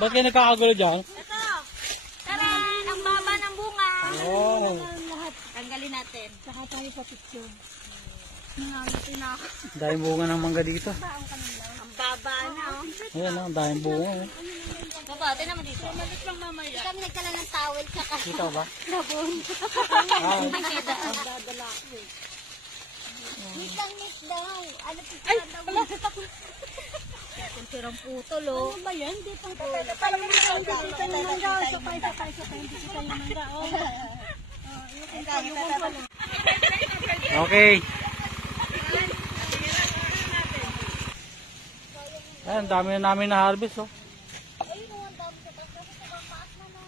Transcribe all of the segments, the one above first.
Ba't kayo nagkakagulo dyan? Ito. Taran! Ang baba ng bunga. Oh. Tanggalin natin. Saka tayo sa picture. Dahil bunga ng mangga dito. Ang baba na, oh. Ayan ang dahil bunga. Oh. Baba, tingnan mo dito. Malit lang mamaya. Kami nagkala ng towel tsaka Kita ba? labon. Ah, Hindi kita. Dadala ako eh. Meet lang, meet daw. Ano picture daw? Kuntirang putol, oh. Ano ba yan? Di pang tatala. Parang hindi kita yung mangga. Sakay. Hindi kita yung mangga. okay. Ayan, dami na namin na harvest. Oh. Ayun, ang dami sa taas. Kasi sa mataas na, no?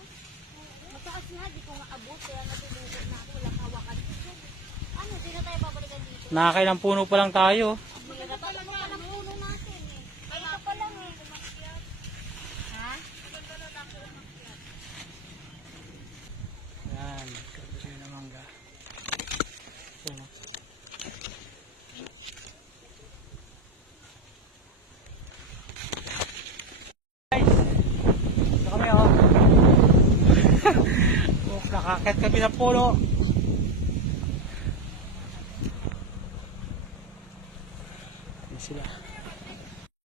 Mataas na, di ko nga abot. Kaya natulunod na ako. Walang hawakan. Ano, di na tayo babalikan dito. Nakakailang puno pa lang tayo. Ito pa lang ang puno natin, eh. Ito pa lang, eh. Ha? Ayan, kapatid na mangga. Ayan, oh. Ito kami, oh. Nakakit kami ng puno. Ayan sila.